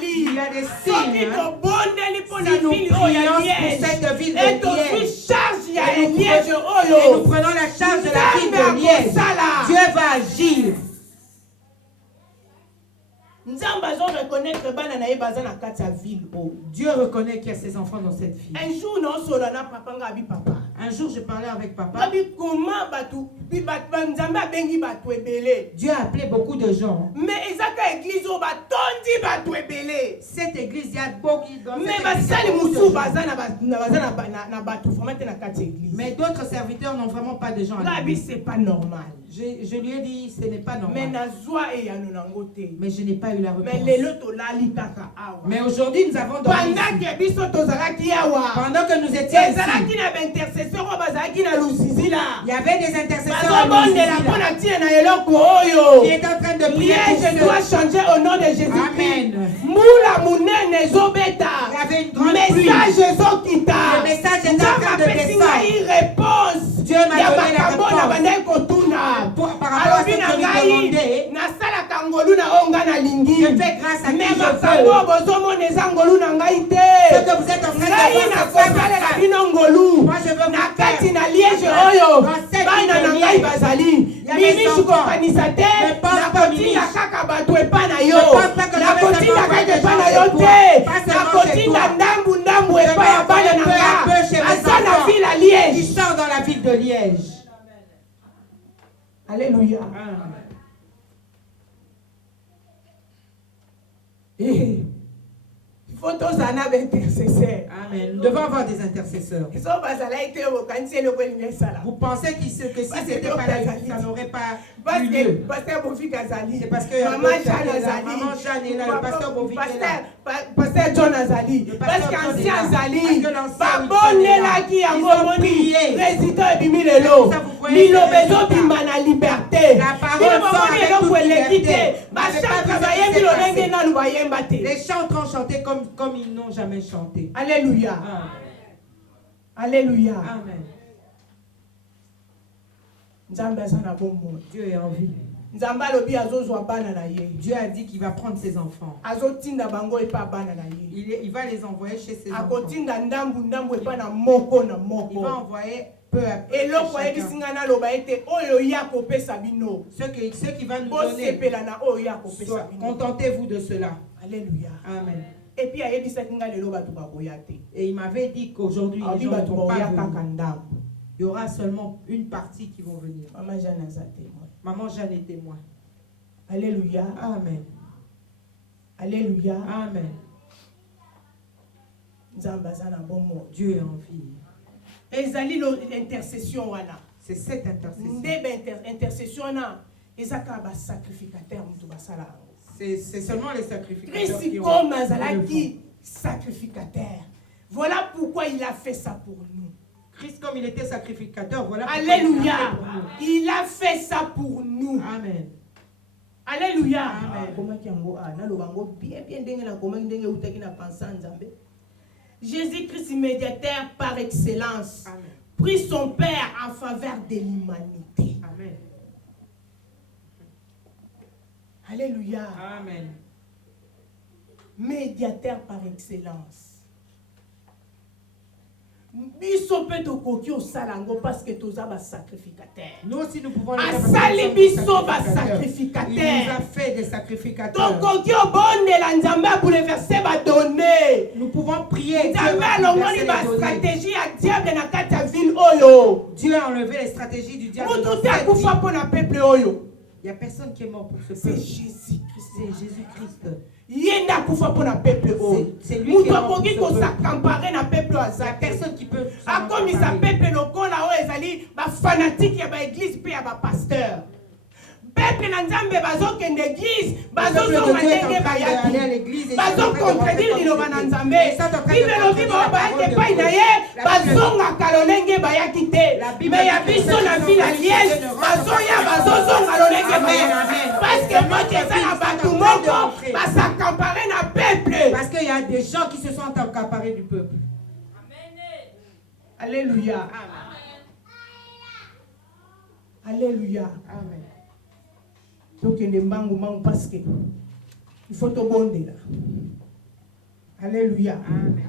Il y a des signes. Si nous prions pour cette ville de Liège, et nous prenons la charge de la ville de Liège, Dieu va agir. Dieu reconnaît qu'il y a ses enfants dans cette ville. Un jour, un jour, je parlais avec papa. Dieu a appelé beaucoup de gens. Mais cette église, il y a beaucoup de mais d'autres serviteurs n'ont vraiment pas de gens. C'est pas normal. Je lui ai dit, ce n'est pas normal. Mais je n'ai pas eu la réponse. Mais aujourd'hui, nous avons dormi ici. Pendant que nous étions ici, il y avait des intercesseurs à qui étaient en train de prier pour je dois changer au nom de Jésus-Christ. Amen. Il y avait une grande pluie. Le message est en train de descendre. Dieu m'a donné la réponse. Par rapport à ce que je lui demandais, je fais grâce à qui je veux. Ce que vous êtes en train de faire, moi je veux vous faire. Qui sort dans la ville de Liège. Alléluia. Il faut tous en avoir intercesseurs. Amen. Nous devons avoir des intercesseurs. Vous pensez que si c'était pas la vie, ça n'aurait pas eu lieu. C'est parce que Maman Jeanne est là, le pasteur Bovik est là. Pasteur John Azali, parce qu'ancien Azali, résident et bimi lelo, milo bezo bima na liberté. La parole sort avec toute liberté. Les chants ont chanté comme ils n'ont jamais chanté. Alléluia. Alléluia. Amen. Dieu est en vie. Dieu a dit qu'il va prendre ses enfants. Il va les envoyer chez ses enfants. Il va envoyer peu à peu. Ce qui va nous donner. Contentez-vous de cela. Alléluia. Amen. Et puis il m'avait dit qu'aujourd'hui les gens ne vont pas venir. Il y aura seulement une partie qui vont venir. Maman Jeanne est témoin. Alléluia. Amen. Alléluia. Amen. Dieu est en vie. C'est cette intercession. sacrificateur. C'est seulement les sacrificateurs qui ont sacrificateur. Voilà pourquoi il a fait ça pour nous. Christ, comme il était sacrificateur, voilà pourquoi Alléluia. Il a fait ça pour nous. Amen. Alléluia. Jésus-Christ, médiateur par excellence, prit son Père en faveur de l'humanité. Amen. Alléluia. Amen. Médiateur par excellence. Biso pe tokoki osalango parce que toza ba sacrificateur. Nous aussi nous pouvons le faire. Asali biso ba sacrificateur. Il nous a fait des sacrificateurs. Tokoki obondela Nzambe bouleverser ba donner. Nous pouvons prier. Nzambe alongoli ba stratégie à diable na kati ya ville oyo. Dieu a enlevé les stratégies du diable. Mutu te akufa po na peuple oyo. Il n'y a personne qui est mort pour ce peuple. C'est Jésus-Christ. C'est Jésus-Christ. Yenda kufa po na peuple oyo. C'est lui qui est mort pour ce peuple. Il n'y a personne qui peut. A comme il s'appelle lokola oyo ezali ba fanatique ya ba église pe ya ba pasteur. Peuple na Nzambe bazokende église, bazozonga ndenge bayaki. Bazocontredire liloba na Nzambe. Bible lobi bayaki epai na ye, bazongaka lolenge bayaki te. Mais ya biso na ville ya Liège, bazoya bazozonga lolenge bayaki. Parce que moto eza na bato moko, basaccaparer na peuple. Parce qu'il y a des gens qui se sont accaparés du peuple. Alléluia. Alléluia. Amen. Donc il y parce que il faut te bonder là. Alléluia. Amen.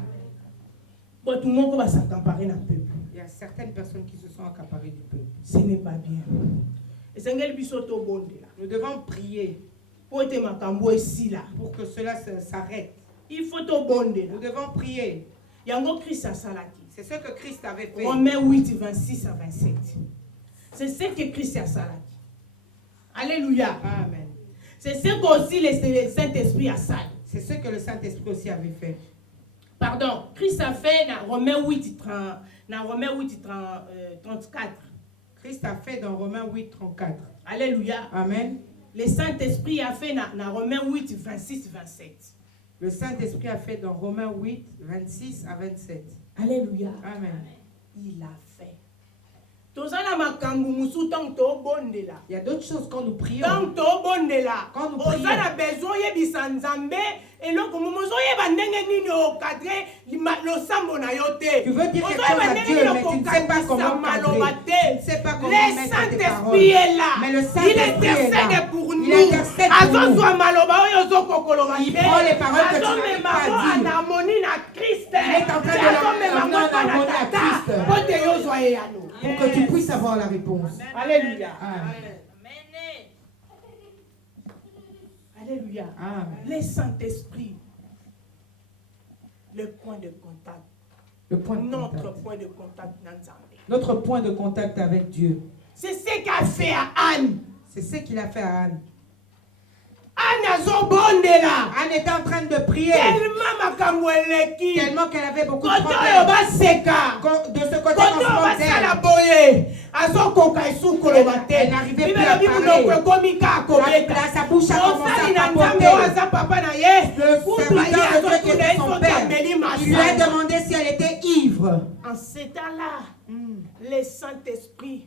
Bon, tout le monde va s'accaparer dans le peuple. Il y a certaines personnes qui se sont accaparées du peuple. Ce n'est pas bien. Et c'est un bisoto bonder là. Nous devons prier pour être makambo ici là. Pour que cela s'arrête. Il faut te bonder là. Nous devons prier. Yango Christ a salaki. C'est ce que Christ avait fait. Romains 8, 26 à 27. C'est ce que Christ a salaki. Alléluia. Amen. C'est ce que aussi le Saint-Esprit a salé. C'est ce que le Saint-Esprit aussi avait fait. Pardon, Christ a fait dans Romains 8, 34. Christ a fait dans Romains 8, 34. Alléluia. Amen. Le Saint-Esprit a fait dans Romains 8, 26, 27. Le Saint-Esprit a fait dans Romains 8, 26 à 27. Alléluia. Amen. Il a fait. Il y a d'autres choses quand nous prions. Quand nous prions, tu veux dire quelque chose à Dieu, mais tu ne sais pas comment cadrer. Tu ne sais pas comment mettre tes paroles. Mais le Saint-Esprit est là. Pour nous. Il intercède pour nous. Il prend les paroles que tu n'arrives pas à dire. Il est en train de les amener en harmonie à Christ. Pour que tu puisses avoir la réponse. Alléluia. Amen. Alléluia. Amen. Le Saint-Esprit, le point de contact. Notre point de contact dans Zambé. Notre point de contact avec Dieu. C'est ce qu'a fait à Anne. C'est ce qu'il a fait à Anne. Anne était en train de prier. Tellement qu'elle avait beaucoup de problèmes. De ce côté, elle n'arrivait plus à parler. Sa bouche a commencé à papoter. Le serviteur de Dieu qui était son père, il lui a demandé si elle était ivre. En ce temps-là, le Saint-Esprit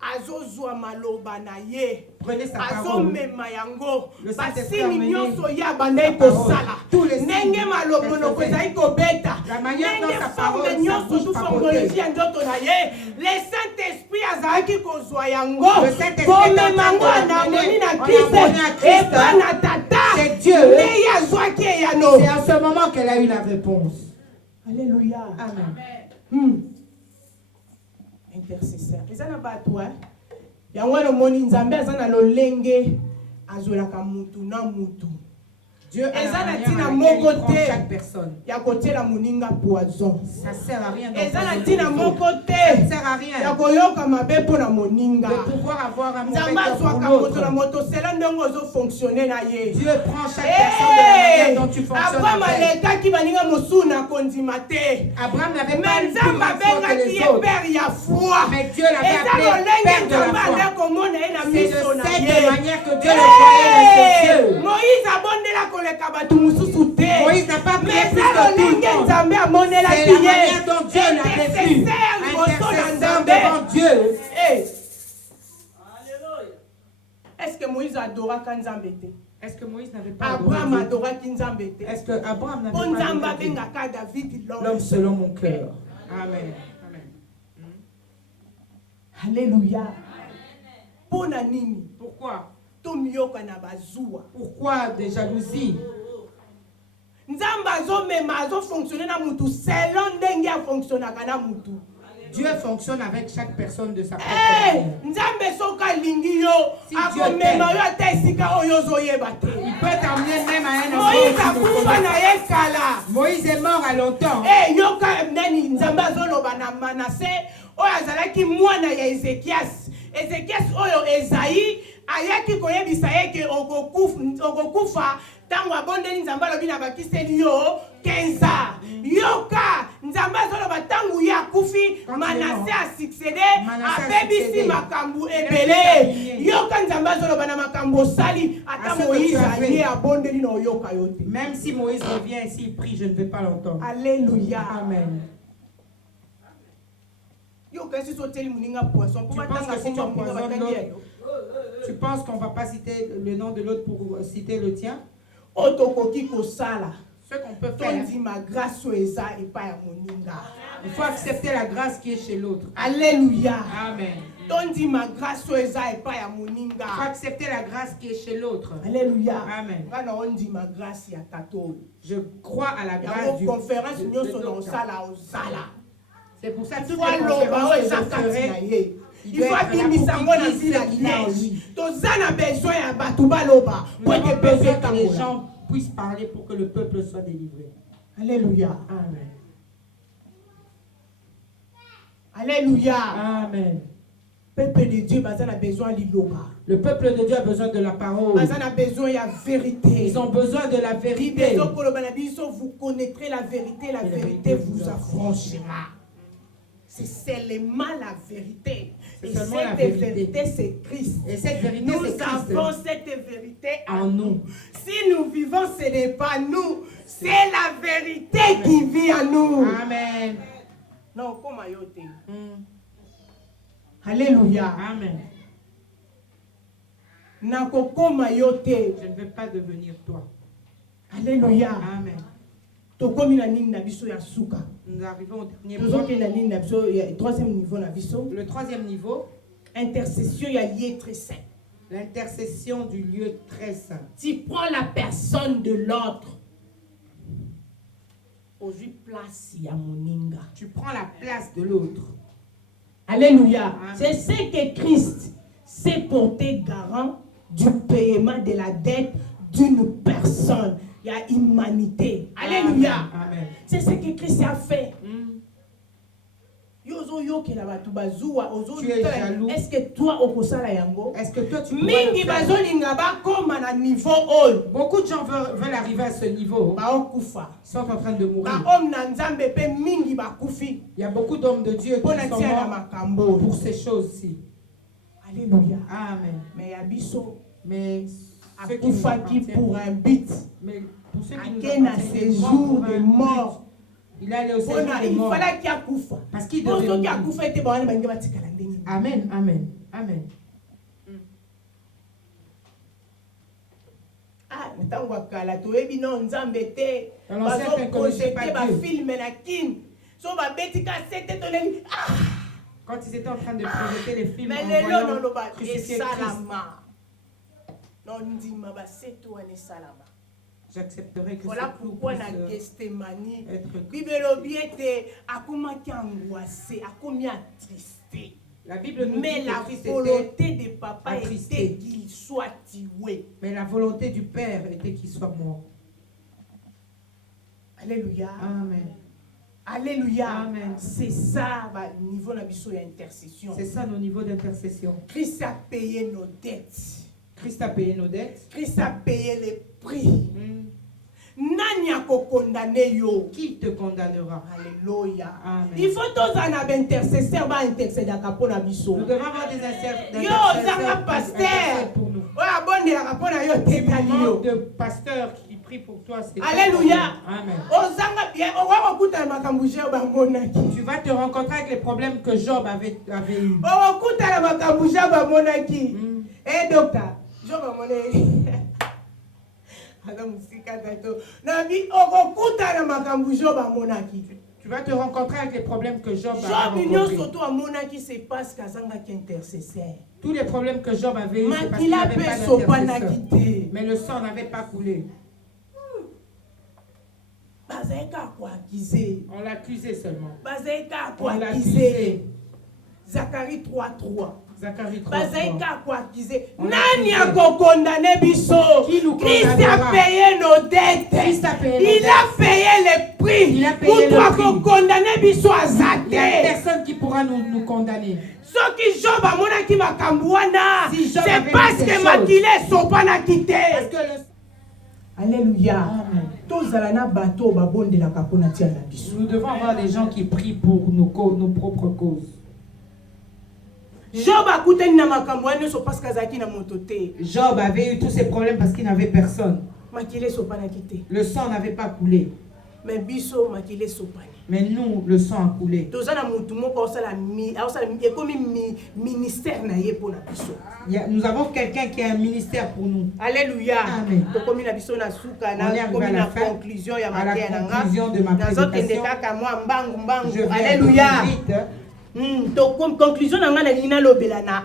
azozwa maloba na ye azomema yango basili nyonso ya bandai kosala ndenge malobo noko ezali kobeta ndenge forme nyonso tufongolisi ya nzoto na ye le Saint-Esprit azalaki kozwa yango komema yango na moni na Christ epa na tata nde yazwaki eyano. C'est à ce moment qu'elle a eu la réponse. Alléluia. Amen. Intercesseur. Les ana batwa ya ngwana moni nzambe azana lolenge azolaka mutu na mutu. Dieu a la manière avec laquelle il prend chaque personne. Ya côté la moninga poison. Ça sert à rien. Ezana mon côté. Ça ne sert à rien. Ya koyoka mabe pona moninga. De pouvoir avoir un mauvais cœur pour l'autre. La moto cela ndongo zo fonctionner na ye. Dieu prend chaque personne de la manière dont tu fonctionnes. Abraham aleta ki baninga mosuna kondimate. Abraham n'avait pas eu de foi. Père ya foi. Mais Dieu l'avait appelé père de la foi. C'est de cette manière que Dieu le voyait dans ses yeux. Moïse abondela Moïse n'a pas prié plus que tout le monde. C'est la manière dont Dieu l'avait vu. Intercesseur devant Dieu. Est-ce que Moïse adora Kanzambe? Est-ce que Moïse n'avait pas Abraham adoré adora Kinzambe? Est-ce que Abraham n'avait pas adoré David l'homme selon mon cœur? Amen. Alléluia. Pourquoi? Pourquoi des jalousies? Dieu fonctionne avec chaque personne de sa propre manière. Si Dieu t'aime, il peut t'emmener même à un endroit. Moïse est mort à longtemps. Ezekias oyo Esaïe ayaki koyebisa ye ke okokufa tango abondeli nzambe alobi na bakiseli yo 15 ans. Yoka nzambe azoloba tango ye akufi Manase a succédé abebisi makambo ebele. Yoka nzambe azoloba na makambo sali ata Moïse aye abondeli na oyoka yote. Même si Moïse revient ici, il prie, je ne vais pas l'entendre. Alléluia. Amen. Tu penses qu'on ne va pas citer le nom de l'autre pour citer le tien? Ce qu'on peut faire, il faut accepter la grâce qui est chez l'autre. Alléluia. Amen. Il faut accepter la grâce qui est chez l'autre. Alléluia. Amen. Je crois à la grâce du conférence. C'est pour ça que toutes les conférences que je ferai, il faut que les gens puissent parler pour que le peuple soit délivré. Alléluia. Amen. Alléluia. Amen. Le peuple de Dieu a besoin de l'Iloba. Le peuple de Dieu a besoin de la parole. Ils ont besoin de la vérité. Ils ont besoin de la vérité. Vous connaîtrez la vérité, la vérité vous affranchira. C'est seulement la vérité. Et cette vérité, c'est Christ. Et cette vérité, nous c'est Christ. avons cette vérité en nous. Si nous vivons, ce n'est pas nous. C'est la vérité qui vit en nous. Amen. Non, comme ayote. Alléluia. Amen. Je ne veux pas devenir toi. Alléluia. Amen. Nous arrivons au dernier point. Troisième niveau. Le troisième niveau. Intercession, il y a lieu très saint. L'intercession du lieu très saint. Tu prends la personne de l'autre. Tu prends la place de l'autre. Alléluia. C'est ce que Christ s'est porté garant du paiement de la dette d'une personne. Il y a humanité. Alléluia. Amen. C'est ce que Christ a fait. Tu es jaloux. Est-ce que toi, est-ce que toi, tu peux le faire? Beaucoup de gens veulent arriver à ce niveau. Ils sont en train de mourir. Il y a beaucoup d'hommes de Dieu qui sont morts pour ces choses-ci. Alléluia. Amen. Mais ceux qui nous appartiennent, pour un but. Mais pour ceux qui nous appartiennent, jours de mort. Il allait au séjour de mort. Parce qu'il devait mourir. Amen, amen, amen. Dans l'ancien temps, on ne connaissait pas Dieu. Quand ils étaient en train de projeter les films en voyant crucifier Christ, j'accepterai que voilà pourquoi la testimony la Bible nous dit la volonté de papa était qu'il soit tué. Mais la volonté du Père était qu'il soit mort. Alléluia. Amen. Alléluia. Amen. C'est ça le niveau de l'intercession. C'est ça nos niveaux d'intercession. Christ a payé nos dettes. Christ a payé nos dettes. Christ a payé les prix. Nani a condamné yo? Qui te condamnera? Alléluia. Amen. Il faut tous en avoir intercesseur, ba intercéder kapona biso. Nous devons avoir des intercesseurs. Yo, zanga pasteur. Pour nous. Ouais, bonne la kapona yo tetali yo. De pasteurs qui prie pour toi. Alléluia. Amen. Tu vas te rencontrer avec les problèmes que Job avait eu. Eh docteur, Job tu vas te rencontrer avec les problèmes que Job a rencontrés. Tous les problèmes que Job avait eu, c'est parce qu'il n'avait pas d'intercesseur. Mais le sang n'avait pas coulé. On l'accusait seulement. On l'accusait. Zacharie 3:3. Zacharie 3:3. Nani a condamné biso? Christ a payé nos dettes. Il a payé les prix. Il a payé le prix. Condamné biso à Il n'y a personne qui pourra nous condamner. Ce qui Job a monaki makambuana, Si Job c'est avait parce dit ces que choses. Makile sont pas na quitté. Parce que Alléluia. Amen. Nous Nous devons avoir des gens qui prient pour nos propres causes. Job a coûté na makambuana so parce qu'azaki na mototé. Job avait eu tous ces problèmes parce qu'il n'avait personne. Makile sont pas na quitté. Le sang n'avait pas coulé. Mais biso Makile sont pas. Mais nous, le sang a coulé. Nous avons quelqu'un qui a un ministère pour nous. Alléluia. Amen. On est arrivé à la conclusion de ma prédication. Je vais Alléluia. vite. Donc, conclusion,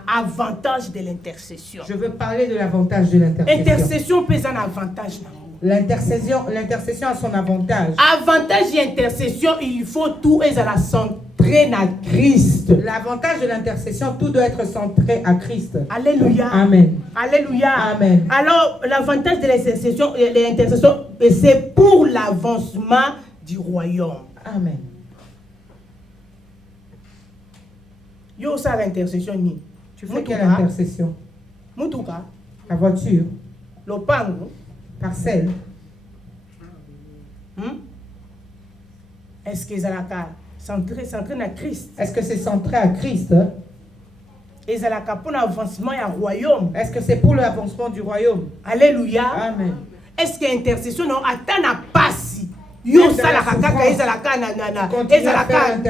avantage de l'intercession. Je veux parler de l'avantage de l'intercession. Intercession pèse un avantage. L'intercession a son avantage. Avantage et intercession, il faut tout et à la centrer à Christ. L'avantage de l'intercession, tout doit être centré à Christ. Alléluia. Amen. Alléluia. Amen. Alors, l'avantage de l'intercession, c'est pour l'avancement du royaume. Amen. Yo, ça l'intercession ni. Tu fais quelle intercession? Mutuka. La voiture. Le pango. Parcelle. Est-ce que Zalaka centré à Christ? Est-ce que c'est centré à Christ? Et Zalaka pour l'avancement du royaume. Est-ce que c'est pour l'avancement du royaume? Alléluia. Amen. Est-ce que l'intercession non attend à passer? Yo Zalaka kaka Zalaka na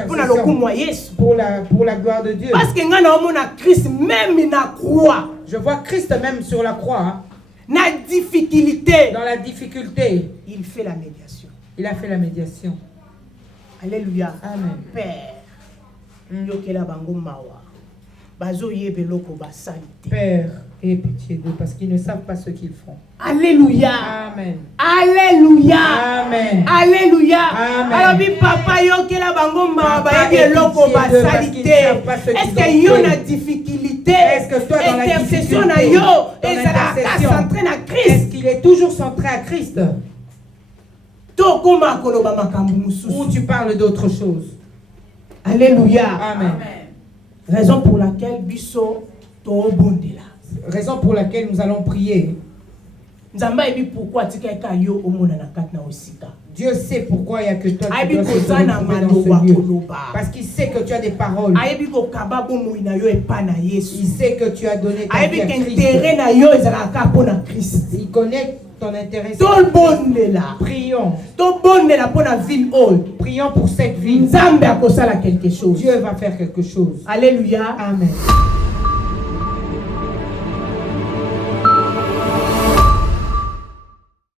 pour le coup moyen. Pour la gloire de Dieu. Parce que ngana omona Christ même na croix. Je vois Christ même sur la croix. Hein. Na difficulté. Dans la difficulté, il fait la médiation. Il a fait la médiation. Alléluia. Amen. Père, yokela bango mawa. Bazo yebeloko basalite. Père, aie pitié d'eux parce qu'ils ne savent pas ce qu'ils font. Alléluia. Amen. Alléluia. Amen. Alléluia. Amen. Alors bi papa yokela bango mawa ba yebeloko basalite. Est-ce que yo na difficulté? Est-ce que toi dans la difficulté, est-ce qu'il est toujours centré à Christ? Ou tu parles d'autre chose? Alléluia. Amen. Raison pour laquelle biso to bondela. Raison pour laquelle nous allons prier. Dieu sait pourquoi il n'y a que toi qui dois se retrouver dans ce lieu. Parce qu'il sait que tu as des paroles. Il sait que tu as donné ta vie à Christ. Il connaît ton intérêt. Prions. Prions pour cette ville. Dieu va faire quelque chose. Alléluia. Amen.